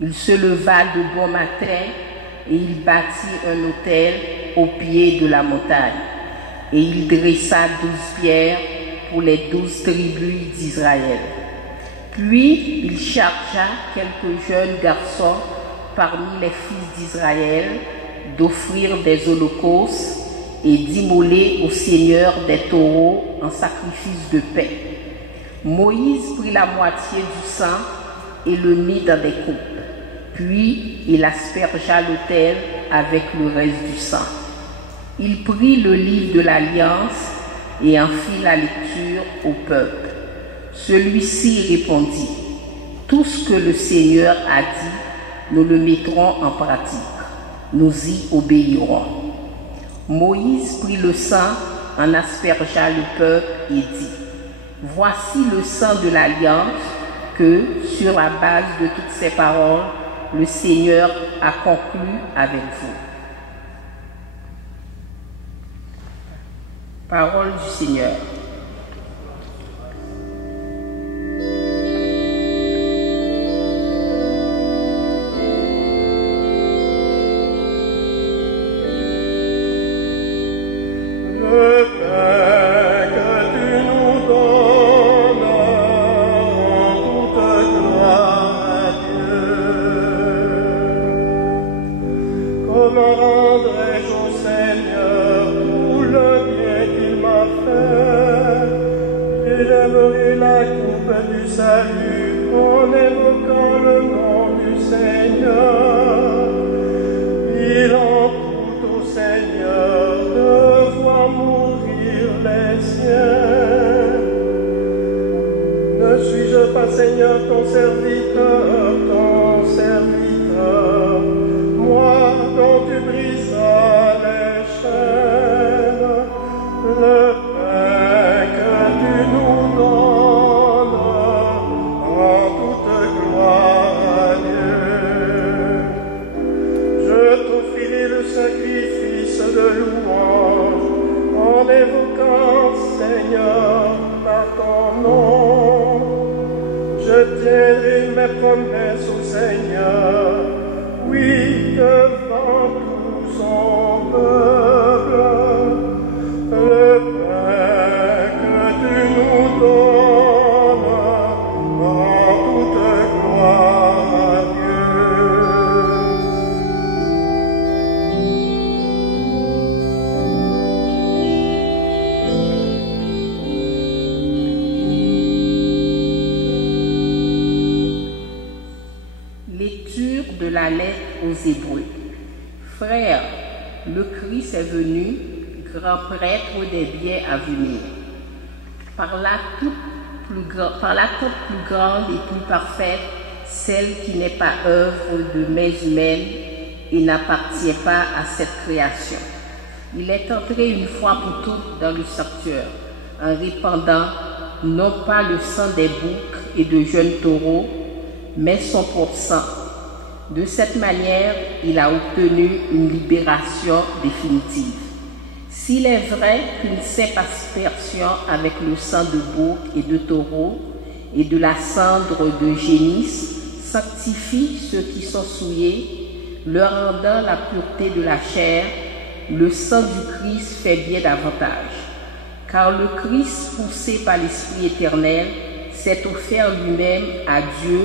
Il se leva de bon matin et il bâtit un autel au pied de la montagne. Et il dressa 12 pierres pour les 12 tribus d'Israël. Puis il chargea quelques jeunes garçons parmi les fils d'Israël d'offrir des holocaustes et d'immoler au Seigneur des taureaux en sacrifice de paix. Moïse prit la moitié du sang et le mit dans des coupes. Puis il aspergea l'autel avec le reste du sang. Il prit le livre de l'Alliance et en fit la lecture au peuple. Celui-ci répondit: tout ce que le Seigneur a dit, nous le mettrons en pratique. Nous y obéirons. Moïse prit le sang, en aspergea le peuple et dit: voici le sang de l'Alliance que, sur la base de toutes ces paroles, le Seigneur a conclu avec vous. Parole du Seigneur. Frères, le Christ est venu, grand prêtre des biens à venir. Par la toute plus grande et plus parfaite, celle qui n'est pas œuvre de mains humaines et n'appartient pas à cette création. Il est entré une fois pour toutes dans le sanctuaire, en répandant non pas le sang des boucs et de jeunes taureaux, mais son propre sang. De cette manière, il a obtenu une libération définitive. S'il est vrai qu'une simple aspersion avec le sang de bouc et de taureau et de la cendre de génisse sanctifie ceux qui sont souillés, leur rendant la pureté de la chair, le sang du Christ fait bien davantage. Car le Christ, poussé par l'Esprit éternel, s'est offert lui-même à Dieu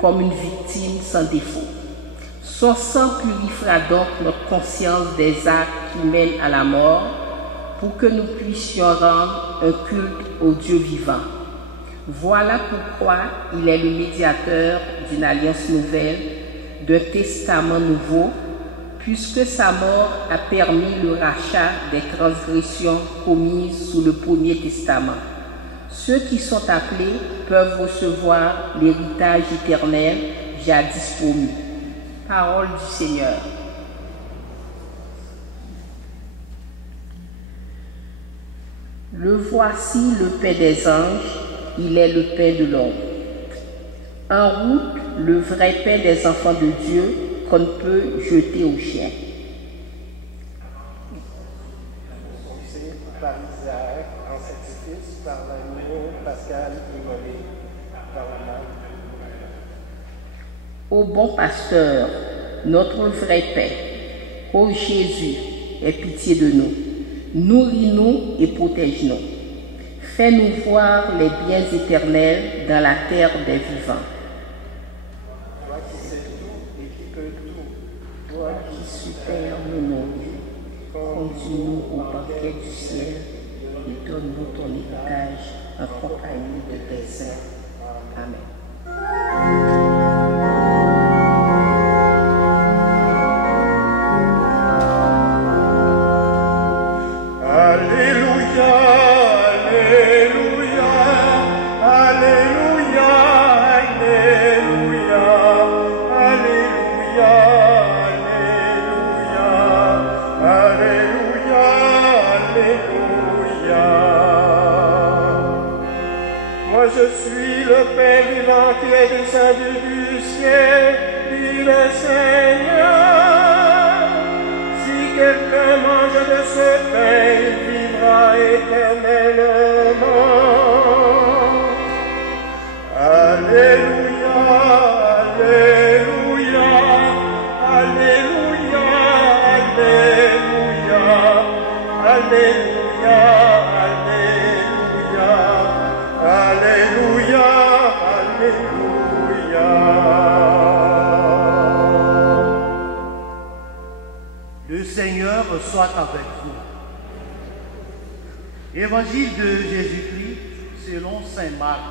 comme une victime sans défaut. Son sang purifiera donc notre conscience des actes qui mènent à la mort, pour que nous puissions rendre un culte au Dieu vivant. Voilà pourquoi il est le médiateur d'une alliance nouvelle, d'un testament nouveau, puisque sa mort a permis le rachat des transgressions commises sous le premier testament. Ceux qui sont appelés peuvent recevoir l'héritage éternel jadis promis. Parole du Seigneur. Le voici le pain des anges, il est le pain de l'homme. En route, le vrai pain des enfants de Dieu qu'on ne peut jeter aux chiens. Par Isaac, en sacrifice, par l'agneau pascal immolé, par la main. Ô bon pasteur, notre vraie paix, ô Jésus, aie pitié de nous. Nourris-nous et protège-nous. Fais-nous voir les biens éternels dans la terre des vivants. Toi qui sais tout et qui peux tout, Toi qui superbes nos vies, conduis-nous au banquet du ciel et donne-nous ton héritage en compagnie de tes saints. Amen. Je suis le pain vivant qui est descendu du ciel, dit le Seigneur. Si quelqu'un mange de ce pain, il vivra éternellement. Alléluia, Alléluia, Alléluia, Alléluia, Alléluia, Alléluia. Alléluia, Alléluia. Le Seigneur soit avec vous. Évangile de Jésus-Christ selon saint Marc.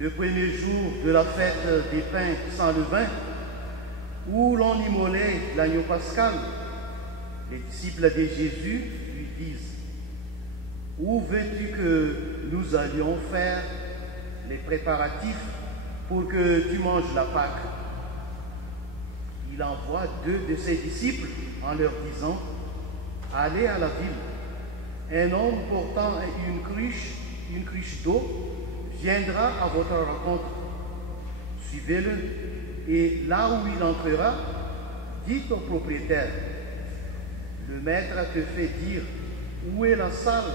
Le premier jour de la fête des pains sans levain, où l'on immolait l'agneau pascal, les disciples de Jésus lui disent: où veux-tu que nous allions faire les préparatifs pour que tu manges la Pâque? Il envoie 2 de ses disciples en leur disant: allez à la ville. Un homme portant une cruche d'eau viendra à votre rencontre. Suivez-le, et là où il entrera, dites au propriétaire: le maître te fait dire où est la salle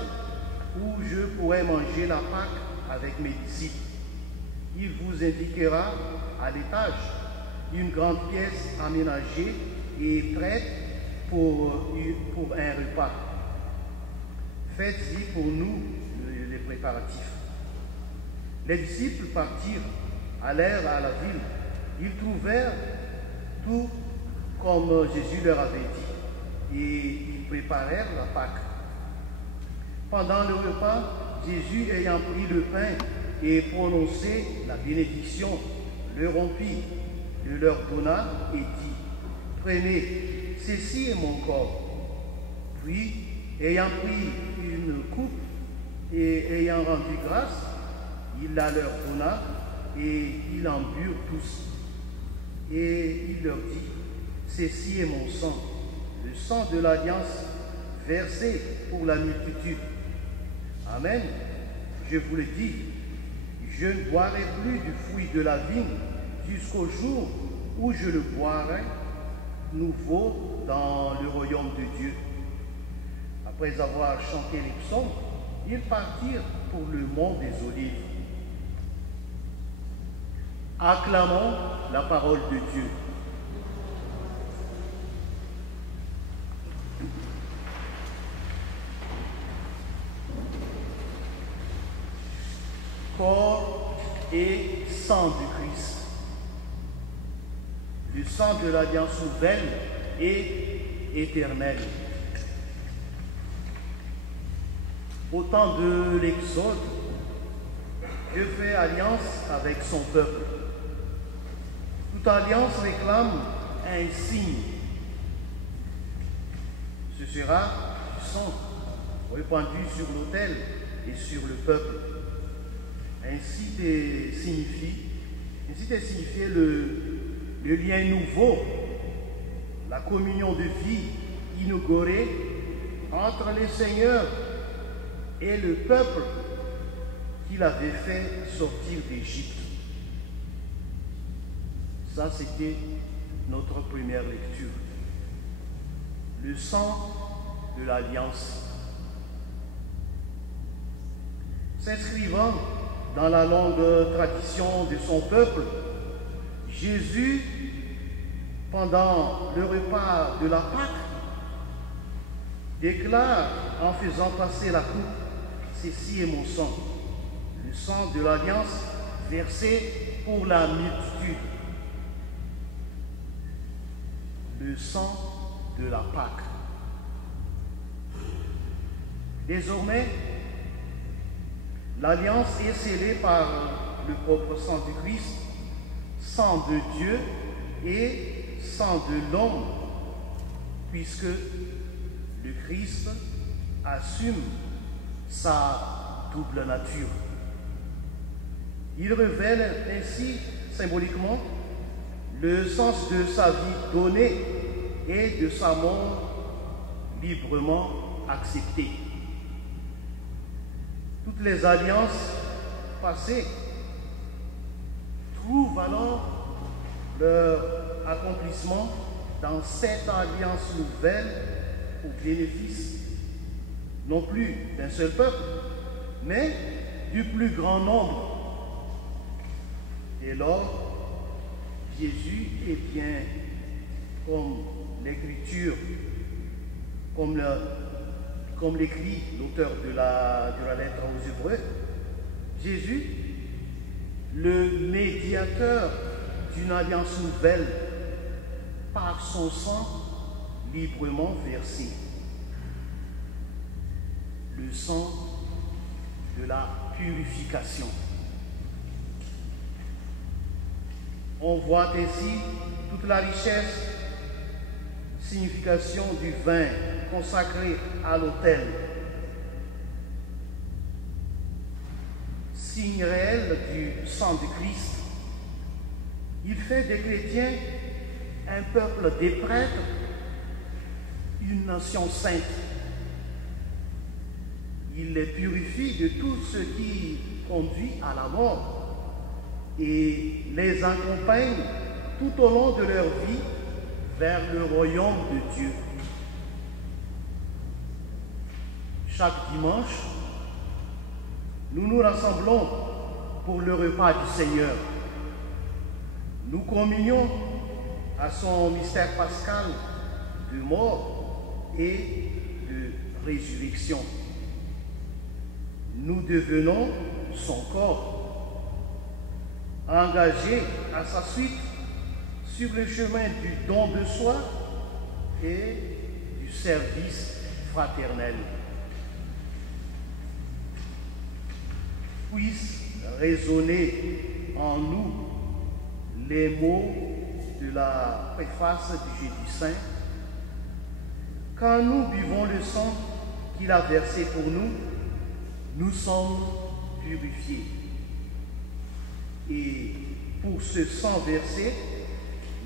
où je pourrais manger la Pâque avec mes disciples. Il vous indiquera à l'étage une grande pièce aménagée et prête pour un repas. Faites-y pour nous les préparatifs. Les disciples partirent, allèrent à la ville. Ils trouvèrent tout comme Jésus leur avait dit, et ils préparèrent la Pâque. Pendant le repas, Jésus, ayant pris le pain et prononcé la bénédiction, le rompit, le leur donna et dit: prenez, ceci est mon corps. Puis, ayant pris une coupe et ayant rendu grâce, il la leur donna et ils en burent tous. Et il leur dit: ceci est mon sang, le sang de l'alliance versé pour la multitude. Amen. Je vous le dis, je ne boirai plus du fruit de la vigne jusqu'au jour où je le boirai nouveau dans le royaume de Dieu. Après avoir chanté les psaumes, ils partirent pour le mont des Olives. Acclamons la parole de Dieu. Corps et sang du Christ. Le sang de l'alliance nouvelle et éternelle. Au temps de l'Exode, Dieu fait alliance avec son peuple. Toute alliance réclame un signe. Ce sera du sang répandu sur l'autel et sur le peuple. Ainsi est signifié le lien nouveau, la communion de vie inaugurée entre les seigneurs et le peuple qu'il avait fait sortir d'Égypte. Ça, c'était notre première lecture. Le sang de l'alliance. S'inscrivant dans la longue tradition de son peuple, Jésus, pendant le repas de la Pâque, déclare en faisant passer la coupe, « Ceci est mon sang, le sang de l'alliance versé pour la multitude. » Le sang de la Pâque. Désormais, l'alliance est scellée par le propre sang du Christ, sang de Dieu et sang de l'homme, puisque le Christ assume sa double nature. Il révèle ainsi symboliquement le sens de sa vie donnée et de sa mort librement acceptée. Toutes les alliances passées trouvent alors leur accomplissement dans cette alliance nouvelle au bénéfice non plus d'un seul peuple, mais du plus grand nombre. Et lors, Jésus est bien comme l'Écriture, comme l'écrit l'auteur de la lettre aux Hébreux, Jésus, le médiateur d'une alliance nouvelle par son sang librement versé, le sang de la purification. On voit ainsi toute la richesse, signification du vin consacré à l'autel. Signe réel du sang de Christ. Il fait des chrétiens un peuple des prêtres, une nation sainte. Il les purifie de tout ce qui conduit à la mort et les accompagne tout au long de leur vie vers le royaume de Dieu. Chaque dimanche, nous nous rassemblons pour le repas du Seigneur. Nous communions à son mystère pascal de mort et de résurrection. Nous devenons son corps, engagé à sa suite sur le chemin du don de soi et du service fraternel. Puisse résonner en nous les mots de la préface du Jeudi Saint. Quand nous buvons le sang qu'il a versé pour nous, nous sommes purifiés. Et pour ce sang versé,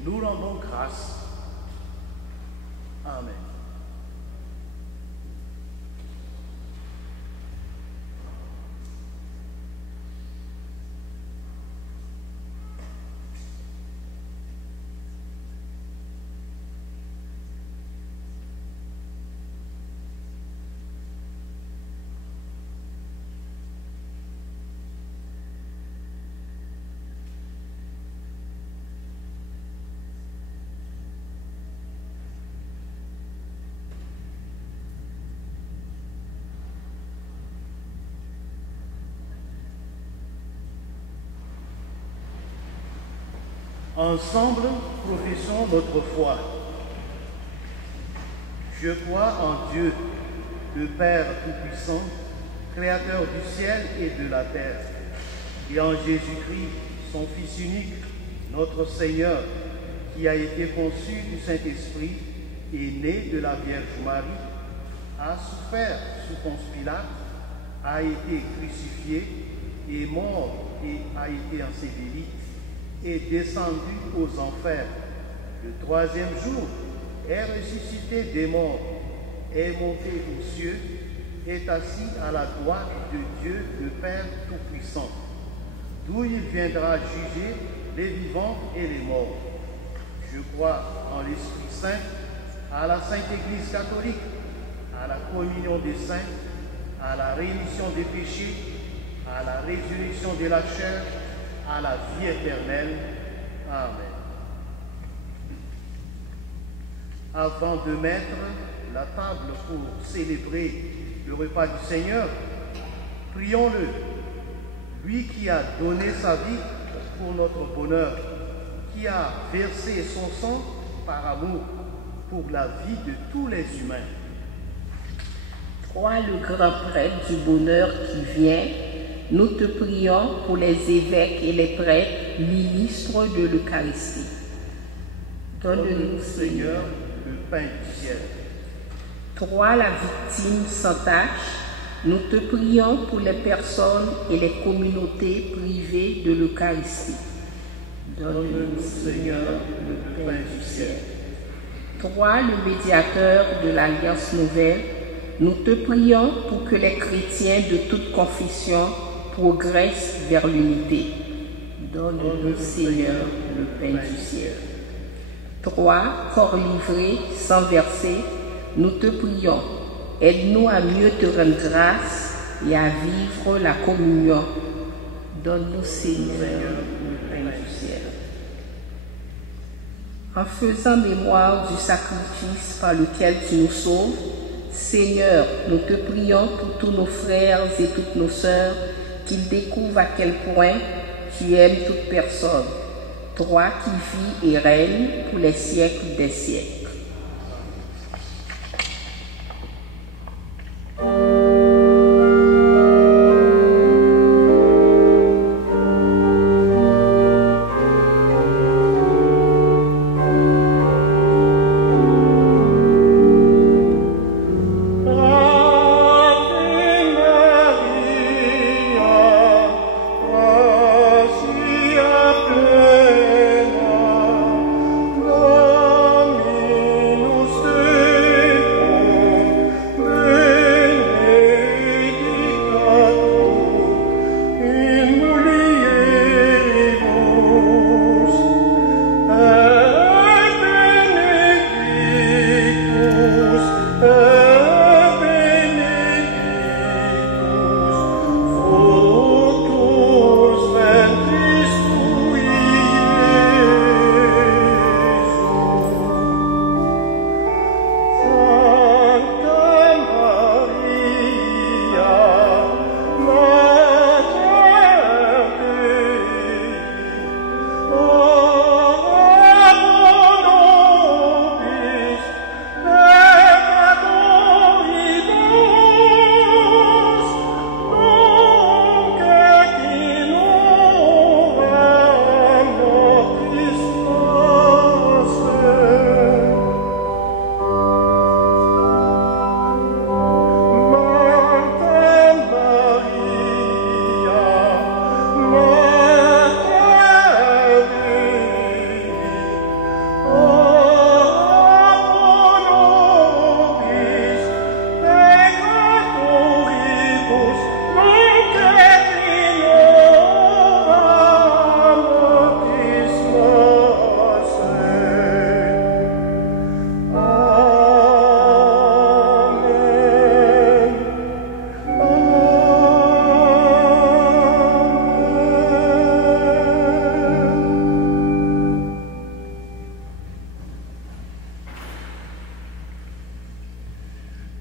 nous rendons grâce. Amen. Ensemble, professons notre foi. Je crois en Dieu, le Père Tout-Puissant, Créateur du ciel et de la terre, et en Jésus-Christ, son Fils unique, notre Seigneur, qui a été conçu du Saint-Esprit et né de la Vierge Marie, a souffert sous Ponce Pilate, a été crucifié, est mort et a été enseveli, est descendu aux enfers. Le troisième jour, est ressuscité des morts, est monté aux cieux, est assis à la droite de Dieu, le Père Tout-Puissant, d'où il viendra juger les vivants et les morts. Je crois en l'Esprit Saint, à la Sainte Église catholique, à la communion des saints, à la rémission des péchés, à la résurrection de la chair, à la vie éternelle. Amen. Avant de mettre la table pour célébrer le repas du Seigneur, prions-le, lui qui a donné sa vie pour notre bonheur, qui a versé son sang par amour pour la vie de tous les humains. Toi, le grand prêtre du bonheur qui vient, nous te prions pour les évêques et les prêtres, ministres de l'Eucharistie. Donne-nous, Seigneur, le pain du ciel. Toi, la victime sans tache, nous te prions pour les personnes et les communautés privées de l'Eucharistie. Donne-nous, Seigneur, le pain du ciel. Toi, le médiateur de l'Alliance nouvelle, nous te prions pour que les chrétiens de toute confession progressent vers l'unité. Donne-nous, Seigneur, le pain du ciel. Toi, corps livré, sans verser, nous te prions. Aide-nous à mieux te rendre grâce et à vivre la communion. Donne-nous, Seigneur, le pain du ciel. En faisant mémoire du sacrifice par lequel tu nous sauves, Seigneur, nous te prions pour tous nos frères et toutes nos sœurs qu'ils découvrent à quel point tu aimes toute personne, toi qui vis et règnes pour les siècles des siècles.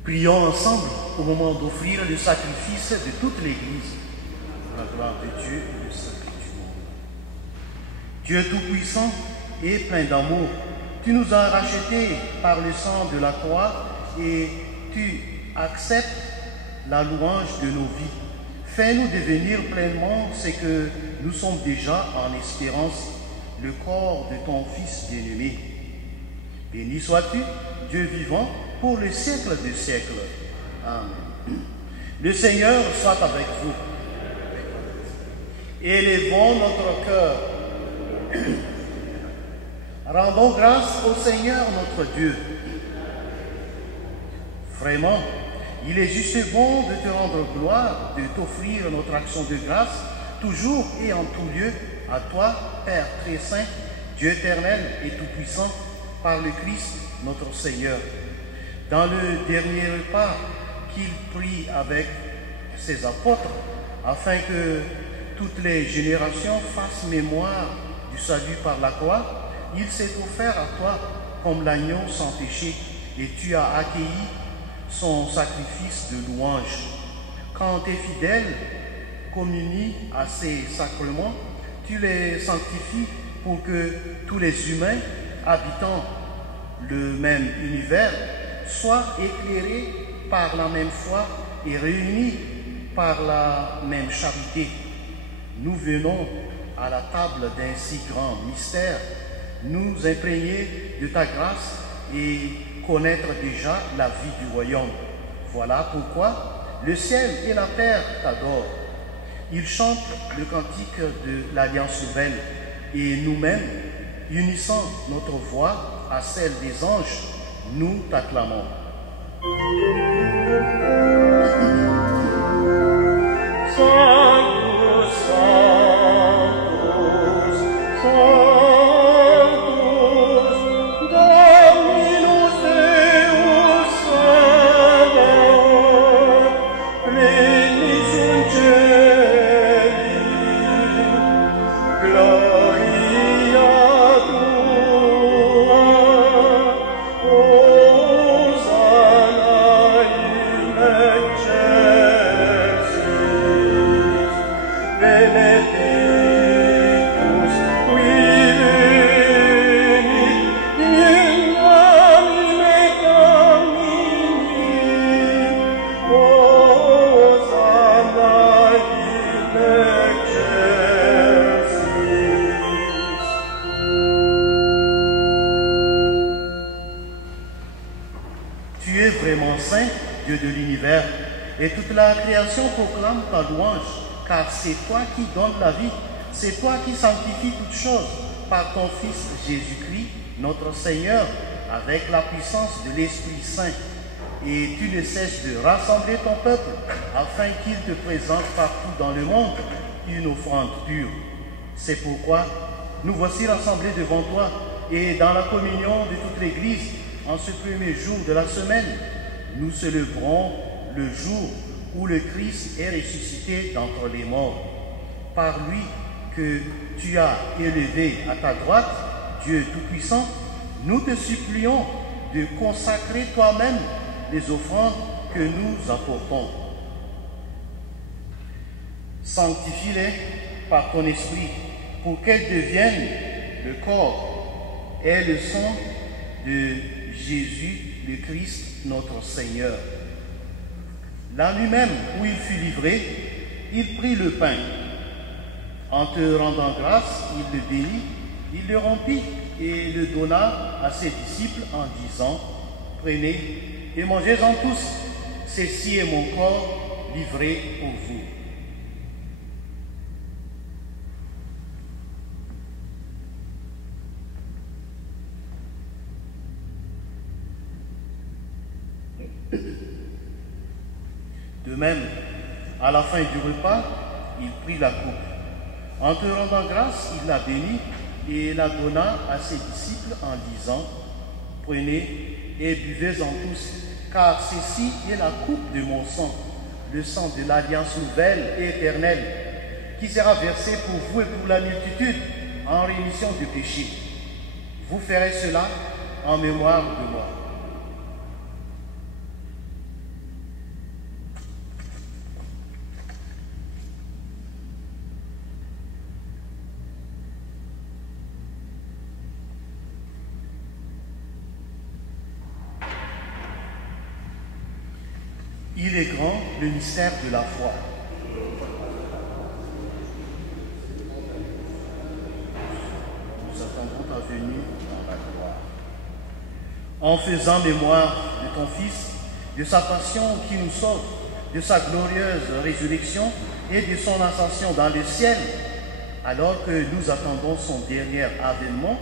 Prions ensemble au moment d'offrir le sacrifice de toute l'Église, pour la gloire de Dieu et le salut du monde. Dieu Tout-Puissant et plein d'amour, tu nous as rachetés par le sang de la croix et tu acceptes la louange de nos vies. Fais-nous devenir pleinement ce que nous sommes déjà en espérance, le corps de ton Fils bien-aimé. Béni sois-tu, Dieu vivant, pour le siècle des siècles. Amen. Le Seigneur soit avec vous. Élevons notre cœur. Rendons grâce au Seigneur notre Dieu. Vraiment, il est juste bon de te rendre gloire, de t'offrir notre action de grâce, toujours et en tout lieu, à toi, Père très saint, Dieu éternel et tout-puissant, par le Christ notre Seigneur. Dans le dernier repas qu'il prit avec ses apôtres, afin que toutes les générations fassent mémoire du salut par la croix. Il s'est offert à toi comme l'agneau sans péché, et tu as accueilli son sacrifice de louange. Quand tes fidèles communient à ces sacrements, tu les sanctifies pour que tous les humains habitant le même univers soient éclairés par la même foi et réunis par la même charité. Nous venons à la table d'un si grand mystère, nous imprégner de ta grâce et connaître déjà la vie du royaume. Voilà pourquoi le ciel et la terre t'adorent. Ils chantent le cantique de l'Alliance nouvelle et nous-mêmes, unissant notre voix à celle des anges, nous t'acclamons. Sanctus, Sanctus, Sanctus, Dominus Deus Sabaoth, plenius in caeli, gloria tua, Hosanna in excelsis, benedictus qui venit in nomine Domini, Hosanna in excelsis. Tu es vraiment saint, Dieu de l'univers, et toute la création proclame ta louange, car c'est toi qui donnes la vie, c'est toi qui sanctifies toutes choses par ton Fils Jésus-Christ, notre Seigneur, avec la puissance de l'Esprit Saint. Et tu ne cesses de rassembler ton peuple, afin qu'il te présente partout dans le monde une offrande pure. C'est pourquoi nous voici rassemblés devant toi, et dans la communion de toute l'Église, en ce premier jour de la semaine, nous célébrons le jour où le Christ est ressuscité d'entre les morts. Par lui que tu as élevé à ta droite, Dieu Tout-Puissant, nous te supplions de consacrer toi-même les offrandes que nous apportons. Sanctifie-les par ton esprit pour qu'elles deviennent le corps et le sang de Jésus, le Christ, notre Seigneur. La nuit même où il fut livré, il prit le pain. En te rendant grâce, il le bénit, il le rompit et le donna à ses disciples en disant, « Prenez et mangez-en tous, ceci est mon corps livré pour vous. » De même, à la fin du repas, il prit la coupe. En te rendant grâce, il la bénit et la donna à ses disciples en disant, « Prenez et buvez-en tous, car ceci est la coupe de mon sang, le sang de l'alliance nouvelle et éternelle, qui sera versé pour vous et pour la multitude en rémission du péché. Vous ferez cela en mémoire de moi. » Il est grand le mystère de la foi. Nous attendons ta venue dans la gloire. En faisant mémoire de ton Fils, de sa passion qui nous sauve, de sa glorieuse résurrection et de son ascension dans le ciel, alors que nous attendons son dernier avènement,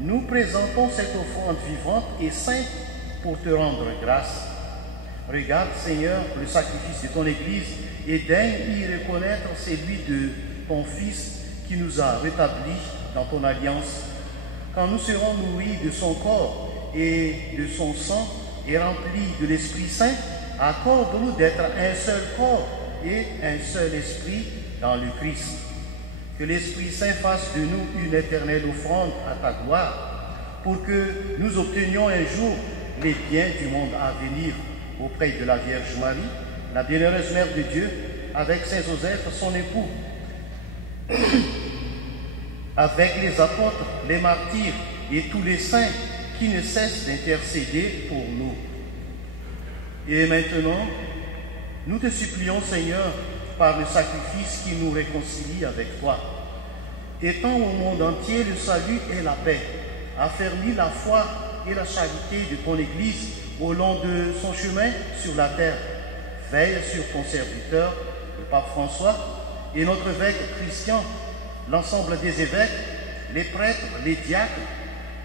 nous présentons cette offrande vivante et sainte pour te rendre grâce. Regarde, Seigneur, le sacrifice de ton Église et daigne y reconnaître celui de ton Fils qui nous a rétablis dans ton alliance. Quand nous serons nourris de son corps et de son sang et remplis de l'Esprit Saint, accorde-nous d'être un seul corps et un seul esprit dans le Christ. Que l'Esprit Saint fasse de nous une éternelle offrande à ta gloire, pour que nous obtenions un jour les biens du monde à venir auprès de la Vierge Marie, la bienheureuse Mère de Dieu, avec Saint Joseph, son époux, avec les apôtres, les martyrs et tous les saints qui ne cessent d'intercéder pour nous. Et maintenant, nous te supplions, Seigneur, par le sacrifice qui nous réconcilie avec toi. Étends au monde entier le salut et la paix. Affermis la foi et la charité de ton Église au long de son chemin sur la terre. Veille sur ton serviteur, le pape François, et notre évêque Christian, l'ensemble des évêques, les prêtres, les diacres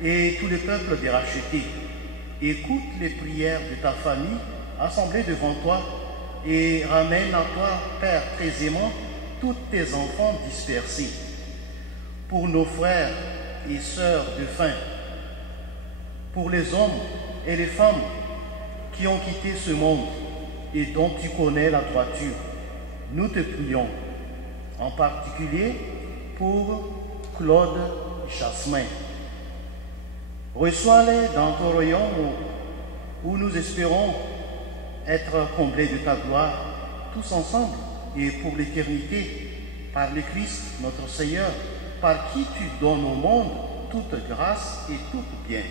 et tout le peuple des rachetés. Écoute les prières de ta famille assemblée devant toi et ramène à toi, Père très aimant, tous tes enfants dispersés. Pour nos frères et sœurs de faim, pour les hommes et les femmes qui ont quitté ce monde et dont tu connais la droiture, nous te prions, en particulier pour Claude Jasmin. Reçois-les dans ton royaume où nous espérons être comblés de ta gloire, tous ensemble et pour l'éternité, par le Christ notre Seigneur, par qui tu donnes au monde toute grâce et tout bien.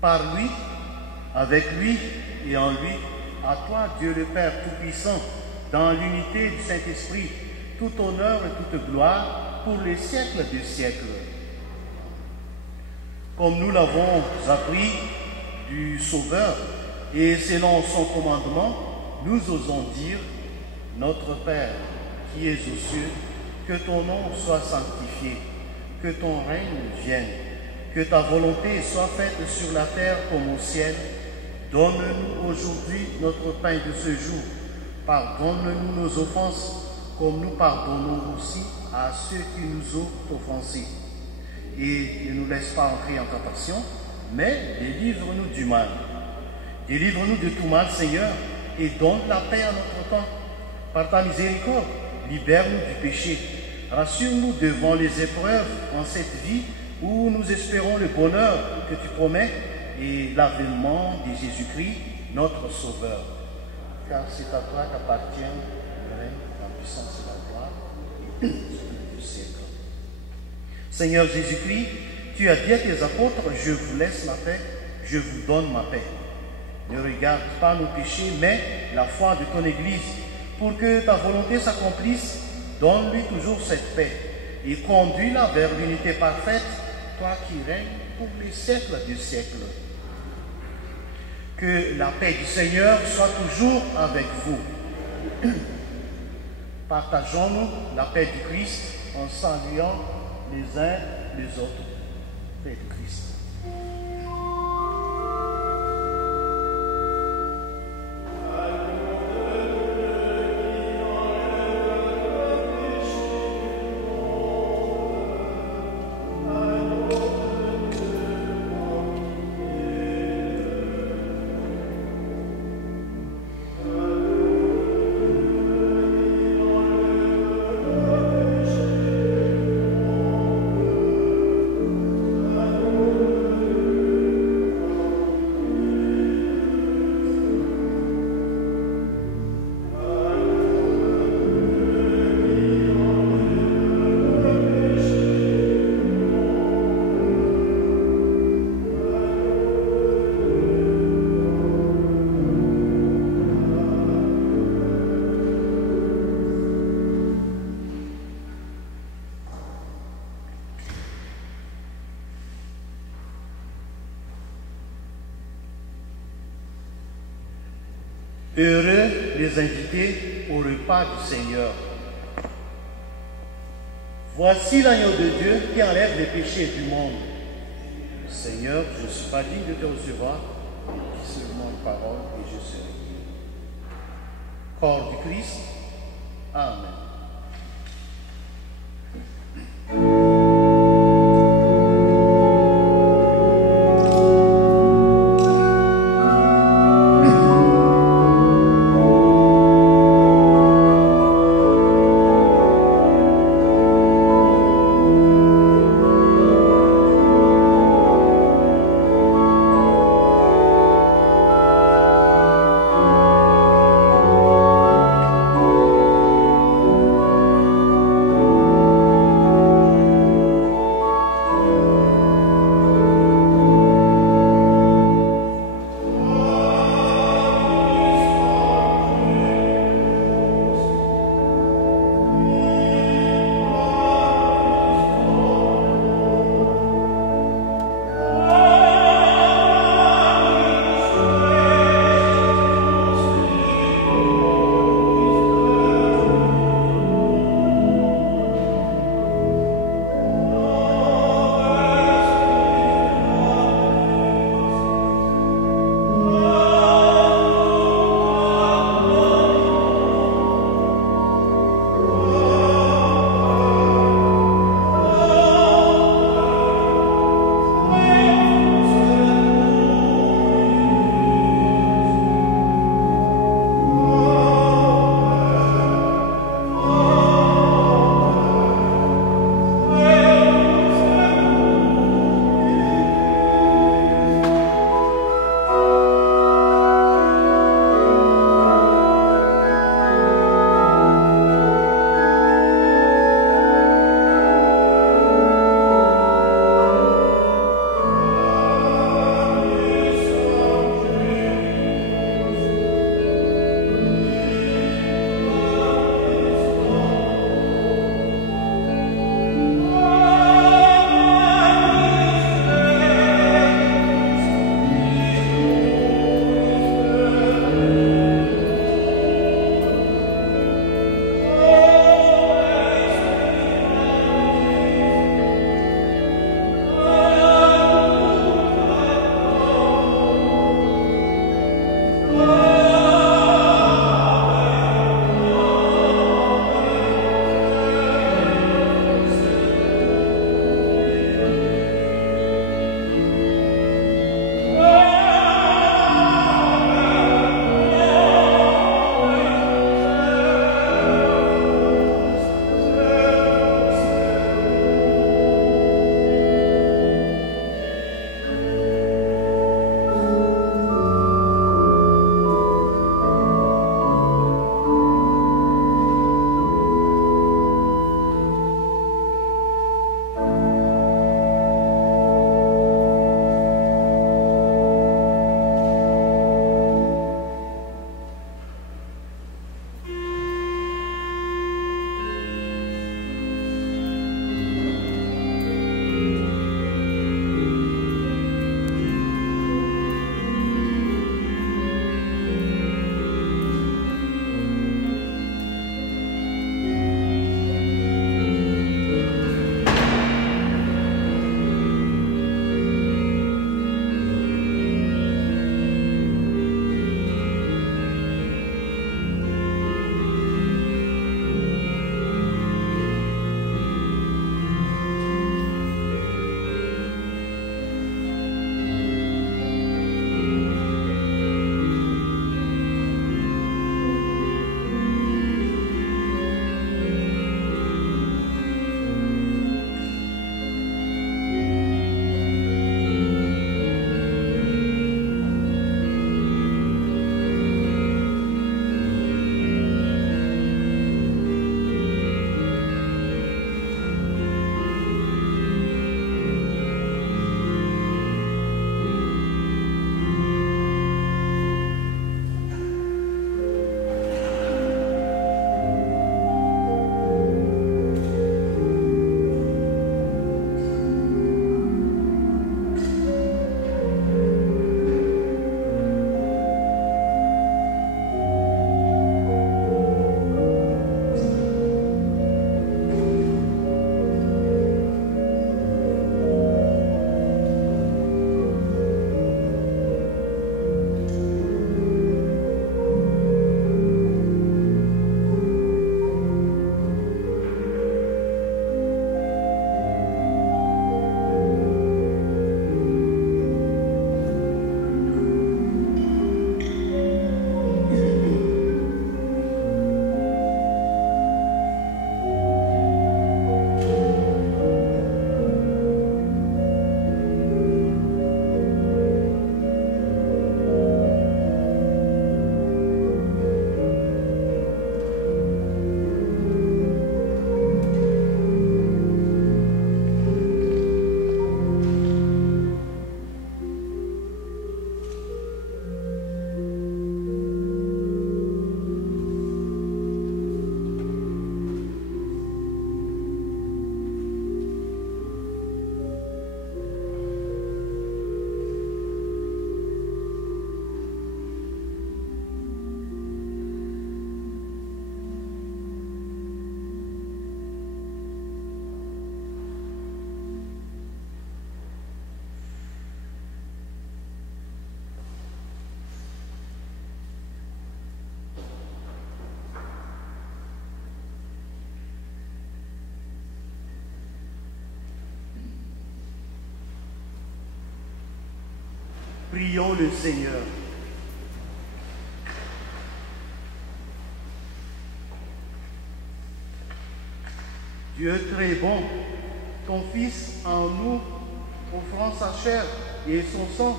Par lui, avec lui et en lui, à toi, Dieu le Père Tout-Puissant, dans l'unité du Saint-Esprit, tout honneur et toute gloire pour les siècles des siècles. Comme nous l'avons appris du Sauveur et selon son commandement, nous osons dire, notre Père qui es aux cieux, que ton nom soit sanctifié, que ton règne vienne, que ta volonté soit faite sur la terre comme au ciel. Donne-nous aujourd'hui notre pain de ce jour. Pardonne-nous nos offenses, comme nous pardonnons aussi à ceux qui nous ont offensés. Et ne nous laisse pas entrer en tentation, mais délivre-nous du mal. Délivre-nous de tout mal, Seigneur, et donne la paix à notre temps. Par ta miséricorde, libère-nous du péché. Rassure-nous devant les épreuves en cette vie où nous espérons le bonheur que tu promets et l'avènement de Jésus-Christ, notre Sauveur. Car c'est à toi qu'appartient le règne, la puissance et la gloire du siècle. Seigneur Jésus-Christ, tu as dit à tes apôtres, je vous laisse la paix, je vous donne ma paix. Ne regarde pas nos péchés, mais la foi de ton Église. Pour que ta volonté s'accomplisse, donne-lui toujours cette paix et conduis-la vers l'unité parfaite, toi qui règnes pour les siècles des siècles. Que la paix du Seigneur soit toujours avec vous. Partageons-nous la paix du Christ en saluant les uns les autres. Paix du Christ. Heureux les invités au repas du Seigneur. Voici l'agneau de Dieu qui enlève les péchés du monde. Seigneur, je ne suis pas digne de te recevoir, dis seulement une parole et je serai. Corps du Christ. Amen. Prions le Seigneur. Dieu très bon, ton Fils en nous, offrant sa chair et son sang,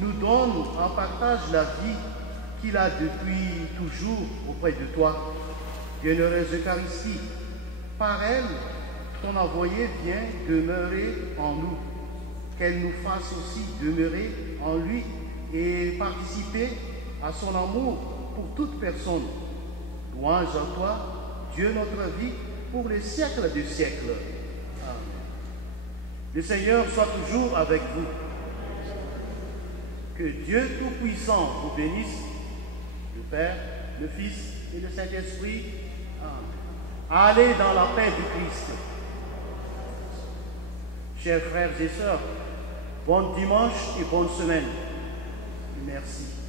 nous donne en partage la vie qu'il a depuis toujours auprès de toi. Bienheureuse Eucharistie, par elle, ton envoyé vient demeurer en nous. Qu'elle nous fasse aussi demeurer en lui et participer à son amour pour toute personne. Louange à toi, Dieu notre vie, pour les siècles des siècles. Amen. Le Seigneur soit toujours avec vous. Que Dieu Tout-Puissant vous bénisse, le Père, le Fils et le Saint-Esprit. Amen. Allez dans la paix du Christ. Chers frères et sœurs, bon dimanche et bonne semaine. Merci.